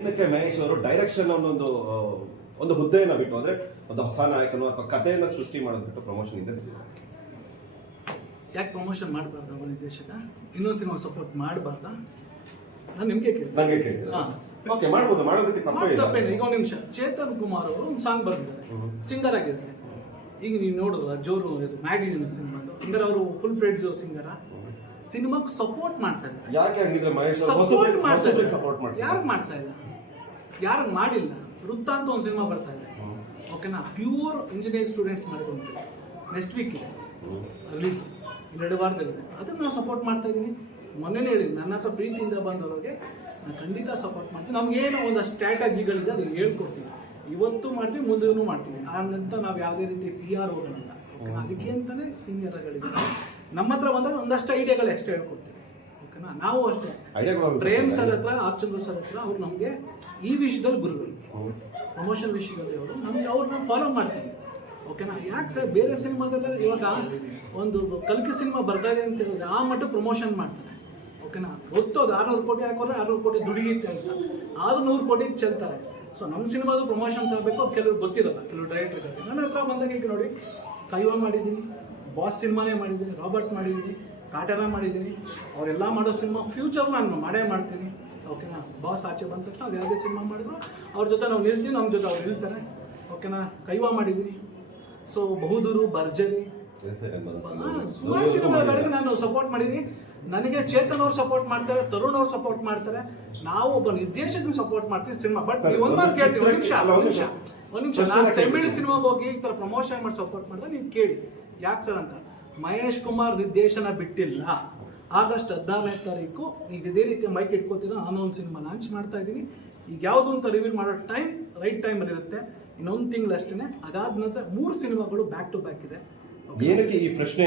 ಇದಕ್ಕೆ ಮಹೇಶ್ ಅವರು ಡೈರೆಕ್ಷನ್ ಅನ್ನೊಂದು ಒಂದು ಹುದ್ದೆಯನ್ನು ಬಿಟ್ಟು ಅಂದ್ರೆ ಒಂದು ಹೊಸ ನಾಯಕನು ಅಥವಾ ಕಥೆಯನ್ನು ಸೃಷ್ಟಿ ಮಾಡೋದ್ಬಿಟ್ಟು ಪ್ರಮೋಷನ್ ಇದೆ ಯಾಕೆ ಪ್ರಮೋಷನ್ ಮಾಡಬಾರ್ದು ಅವನ ದೇಶದ ಇನ್ನೊಂದು ಸಿನಿಮಾ ಸಪೋರ್ಟ್ ಮಾಡಬಾರ್ದಾ? ನಾನು ನಿಮಗೆ ಕೇಳಿ ನನಗೆ ಕೇಳಿದ್ರೆ ಹಾ. ಓಕೆ ಮಾಡ್ಬೋದು ಮಾಡೋದಕ್ಕೆ ತಪ್ಪೇ ಇಲ್ಲ. ತಪ್ಪೇನು ಈಗ ಒಂದು ನಿಮಿಷ. ಚೇತನ್ ಕುಮಾರ್ ಅವರು ಒಂದು ಸಾಂಗ್ ಬರೆದಿದ್ದಾರೆ. ಸಿಂಗರ್ ಆಗಿದ್ದಾರೆ. ಈಗ ನೀವು ನೋಡಿದ್ರ ಜೋರು ಮ್ಯಾಗಜಿನ್ ಸಿನಿಮಾ ಹಂಗಾರೆ ಅವರು ಫುಲ್ ಫ್ರೆಡ್ಸ್ ಸಿಂಗರ ಸಿನಿಮಾಗೆ ಸಪೋರ್ಟ್ ಮಾಡ್ತಾ ಇದ್ದಾರೆ. ಯಾಕೆ ಹಂಗಿದ್ರೆ ಮಹೇಶ್ ಸಪೋರ್ಟ್ ಮಾಡ್ತಾ ಇದ್ದಾರೆ. ಸಪೋರ್ಟ್ ಮಾಡ್ತಾರೆ ಯಾರು ಮಾಡ್ತಾ ಇಲ್ಲ? ಯಾರು ಮಾಡಿಲ್ಲ. ವೃತ್ತ ಅಂತ ಒಂದು ಸಿನಿಮಾ ಬರ್ತಾ ಇದೆ. ಓಕೆನಾ ಪ್ಯೂರ್ ಇಂಜಿನಿಯರಿಂಗ್ ಸ್ಟೂಡೆಂಟ್ಸ್ ಮಾಡಿರುವಂಥದ್ದು ನೆಕ್ಸ್ಟ್ ವೀಕ್ ಇದೆ. ರಿಲೀಸ್ ಎರಡು ವಾರದಲ್ಲಿದೆ ಅದನ್ನು ನಾವು ಸಪೋರ್ಟ್ ಮಾಡ್ತಾ ಇದ್ದೀನಿ. ಮೊನ್ನೆನೇ ಹೇಳಿದ್ದೀನಿ ನನ್ನ ಹತ್ರ ಪ್ರೀತಿಯಿಂದ ಬಂದವರಿಗೆ ನಾನು ಖಂಡಿತ ಸಪೋರ್ಟ್ ಮಾಡ್ತೀನಿ. ನಮಗೇನೋ ಒಂದು ಸ್ಟ್ರಾಟಜಿಗಳಿದೆ ಅದನ್ನು ಹೇಳ್ಕೊಡ್ತೀನಿ. ಇವತ್ತು ಮಾಡ್ತೀವಿ ಮುಂದೂ ಮಾಡ್ತೀವಿ ಹಾಗಂತ ನಾವು ಯಾವುದೇ ರೀತಿ ಪಿ ಆರ್ ಹೋಗೋಣ ಅದಕ್ಕೆ ಅಂತಲೇ ಸೀನಿಯರ್ಗಳಿದ್ದಾರೆ ನಮ್ಮ ಹತ್ರ ಬಂದಾಗ ಒಂದಷ್ಟು ಐಡಿಯಾಗಳು ಎಕ್ಸ್ಟ್ರಾ ಹೇಳ್ಕೊಡ್ತೀವಿ ಓಕೆನಾ? ನಾವು ಅಷ್ಟೇ. ಪ್ರೇಮ್ ಸರ್. ಹತ್ರ ಆರ್ಚಂದ್ರ ಸರ್ ಹತ್ರ ಅವ್ರು ನಮಗೆ ಈ ವಿಷಯದಲ್ಲಿ ಗುರುಗಳು. ಪ್ರಮೋಷನ್ ವಿಷಯದಲ್ಲಿ ಅವರು ನಮ್ಗೆ ಅವ್ರನ್ನ ಫಾಲೋ ಮಾಡ್ತೀವಿ ಓಕೆನಾ? ಯಾಕೆ ಸರ್? ಬೇರೆ ಸಿನಿಮಾದಲ್ಲಿ ಇವಾಗ ಒಂದು ಕಲ್ಕಿ ಸಿನಿಮಾ ಬರ್ತಾ ಇದೆ ಅಂತ ಹೇಳಿದ್ರೆ ಆ ಮಟ್ಟ ಪ್ರಮೋಷನ್ ಮಾಡ್ತಾರೆ. ಓಕೆನಾ? ಗೊತ್ತೋದು ಆರ್ನೂರು ಕೋಟಿ ಹಾಕೋದ್ರೆ ಆರ್ನೂರು ಕೋಟಿ ದುಡಿಯುತ್ತೆ ಅಂತ ಆದ್ರೂ ನೂರು ಕೋಟಿ ಚೆಲ್ತಾರೆ. ಸೊ ನಮ್ಮ ಸಿನಿಮಾದು ಪ್ರಮೋಷನ್ಸ್ ಆಗಬೇಕು ಅವ್ರು ಕೆಲವ್ರು ಗೊತ್ತಿರಲ್ಲ. ಕೆಲವು ಡೈರೆಕ್ಟರ್ ನನ್ನ ಹತ್ರ ಬಂದಾಗ ಈಗ ನೋಡಿ ಕೈವಾ ಮಾಡಿದ್ದೀನಿ ಬಾಸ್ ಸಿನಿಮಾನೇ ಮಾಡಿದ್ದೀನಿ ರಾಬರ್ಟ್ ಮಾಡಿದ್ದೀನಿ. ಕಾಟೆರ ಮಾಡಿದ್ದೀನಿ. ಅವರೆಲ್ಲ ಮಾಡೋ ಸಿನಿಮಾ ಫ್ಯೂಚರ್ ನಾನು ಮಾಡೇ ಮಾಡ್ತೀನಿ. ಓಕೆನಾ ಬಾಸ್ ಆಚೆ ಬಂದ ತಕ್ಷಣ ಅವ್ರು ಯಾವುದೇ ಸಿನಿಮಾ ಮಾಡಿದ್ರು ಅವ್ರ ಜೊತೆ ನಾವು ನಿಲ್ತೀವಿ ನಮ್ಮ ಜೊತೆ ಅವ್ರು ನಿಲ್ತಾರೆ. ಓಕೆನಾ ಕೈವಾ ಮಾಡಿದ್ದೀನಿ. ಸೊ ಬಹುದೂರು ಭರ್ಜರಿ. ಸುಮಾರು ಸಿನಿಮಾಗಳಿಗೆ ನಾನು ಸಪೋರ್ಟ್ ಮಾಡಿದ್ದೀನಿ. ನನಗೆ ಚೇತನ್ ಅವ್ರು ಸಪೋರ್ಟ್ ಮಾಡ್ತಾರೆ ತರುಣ್ ಅವ್ರು ಸಪೋರ್ಟ್ ಮಾಡ್ತಾರೆ. ನಾವು ಒಬ್ಬ ನಿರ್ದೇಶಕನ ಸಪೋರ್ಟ್ ಮಾಡ್ತೀವಿ ಸಿನಿಮಾ ಬಟ್ ಒಂದು ಮಾತು ಕೇಳ್ತೀವಿ ಒಂದು ನಿಮಿಷ ಒಂದು ನಿಮಿಷ. ಒಂದು ನಿಮಿಷ ನಾನು ತಮಿಳು ಸಿನಿಮಾ ಸಿನಿಮಾಗೆ ಹೋಗಿ ಈ ಥರ ಪ್ರಮೋಷನ್ ಮಾಡಿ ಸಪೋರ್ಟ್ ಮಾಡಿದ್ರೆ ನೀವು ಕೇಳಿ. ಯಾಕೆ ಸರ್ ಅಂತ? ಮಹೇಶ್ ಕುಮಾರ್ ನಿರ್ದೇಶನ ಬಿಟ್ಟಿಲ್ಲ. ಆಗಸ್ಟ್ ಹದಿನಾರನೇ ತಾರೀಕು ಈಗ ಇದೇ ರೀತಿ ಮೈಕ್ ಇಟ್ಕೋತೀರ? ನಾನು ಒಂದು ಸಿನಿಮಾ ಲಾಂಚ್ ಮಾಡ್ತಾ ಇದ್ದೀನಿ. ಈಗ ಯಾವುದು ಅಂತ ರಿವೀಲ್ ಮಾಡೋ ಟೈಮ್ ರೈಟ್ ಟೈಮಲ್ಲಿ ಇರುತ್ತೆ. ಇನ್ನೊಂದು ತಿಂಗಳಷ್ಟೇ ಅದಾದ ನಂತರ ಮೂರು ಸಿನಿಮಾಗಳು ಬ್ಯಾಕ್ ಟು ಬ್ಯಾಕ್ ಇದೆ. ಏನಕ್ಕೆ ಈ ಪ್ರಶ್ನೆ